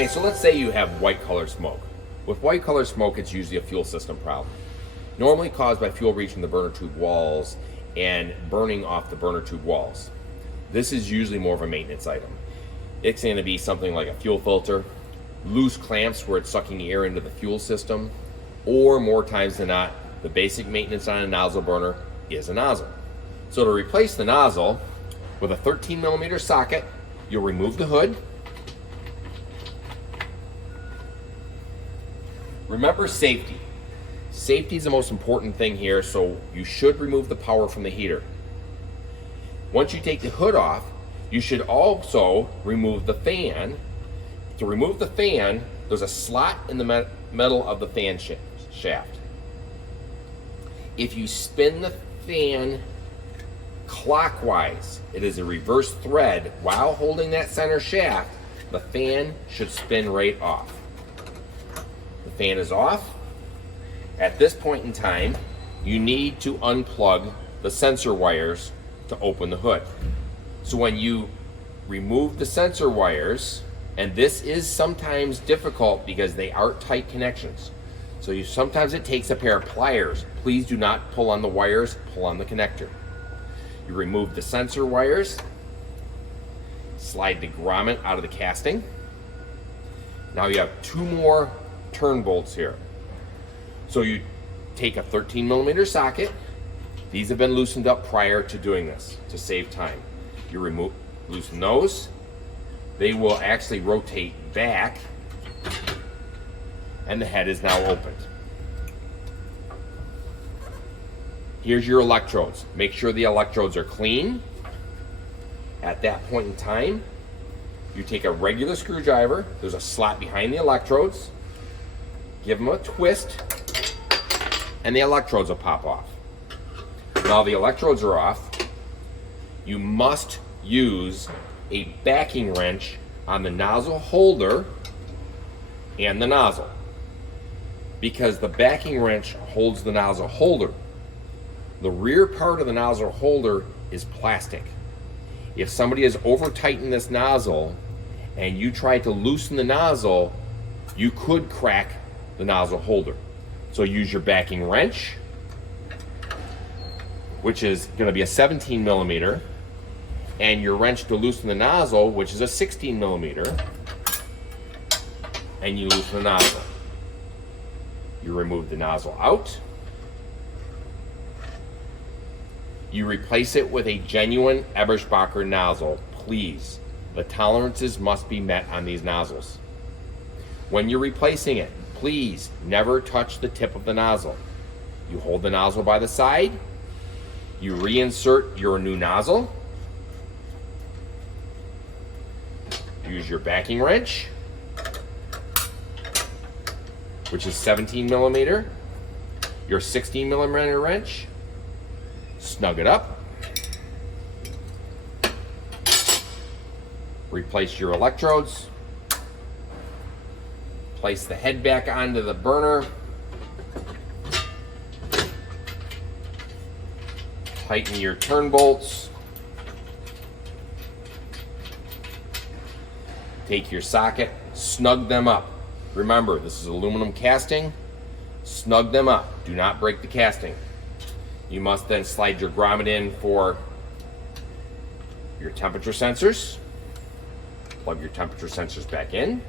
Okay, so let's say you have white color smoke. With white color smoke, it's usually a fuel system problem. Normally caused by fuel reaching the burner tube walls and burning off the burner tube walls. This is usually more of a maintenance item. It's going to be something like a fuel filter, loose clamps where it's sucking air into the fuel system, or more times than not, the basic maintenance on a nozzle burner is a nozzle. So to replace the nozzle, with a 13mm socket, you'll remove the hood. Remember safety. Safety is the most important thing here, so you should remove the power from the heater. Once you take the hood off, you should also remove the fan. To remove the fan, there's a slot in the metal of the fan shaft. If you spin the fan clockwise, it is a reverse thread, while holding that center shaft, the fan should spin right off. The fan is off. At this point in time, you need to unplug the sensor wires to open the hood. So when you remove the sensor wires, and this is sometimes difficult because they are tight connections, so sometimes it takes a pair of pliers. Please do not pull on the wires, pull on the connector. You remove the sensor wires, slide the grommet out of the casting. Now you have two more turn bolts here. So you take a 13mm socket. These have been loosened up prior to doing this to save time. You loosen those. They will actually rotate back, and the head is now opened. Here's your electrodes. Make sure the electrodes are clean. At that point in time, you take a regular screwdriver. There's a slot behind the electrodes. Give them a twist, and the electrodes will pop off. Now the electrodes are off, you must use a backing wrench on the nozzle holder and the nozzle, because the backing wrench holds the nozzle holder. The rear part of the nozzle holder is plastic. If somebody has over tightened this nozzle and you try to loosen the nozzle, you could crack the nozzle holder. So use your backing wrench, which is going to be a 17mm, and your wrench to loosen the nozzle, which is a 16mm, and you loosen the nozzle. You remove the nozzle out. You replace it with a genuine Eberspaecher nozzle, please. The tolerances must be met on these nozzles. When you're replacing it, please never touch the tip of the nozzle. You hold the nozzle by the side, you reinsert your new nozzle, use your backing wrench, which is 17mm, your 16mm wrench, snug it up, replace your electrodes, place the head back onto the burner, tighten your turn bolts, take your socket, snug them up. Remember, this is aluminum casting. Snug them up. Do not break the casting. You must then slide your grommet in for your temperature sensors. Plug your temperature sensors back in.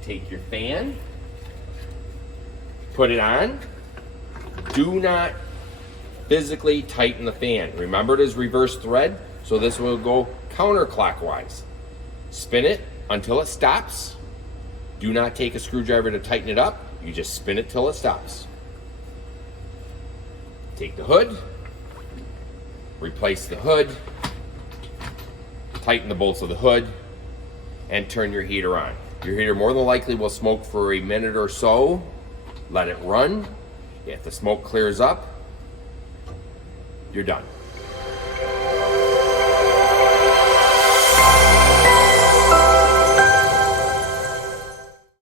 Take your fan, put it on. Do not physically tighten the fan. Remember, it is reverse thread, so this will go counterclockwise. Spin it until it stops. Do not take a screwdriver to tighten it up. You just spin it till it stops. Take the hood, replace the hood, tighten the bolts of the hood, and turn your heater on. Your heater more than likely will smoke for a minute or so. Let it run. If the smoke clears up, you're done.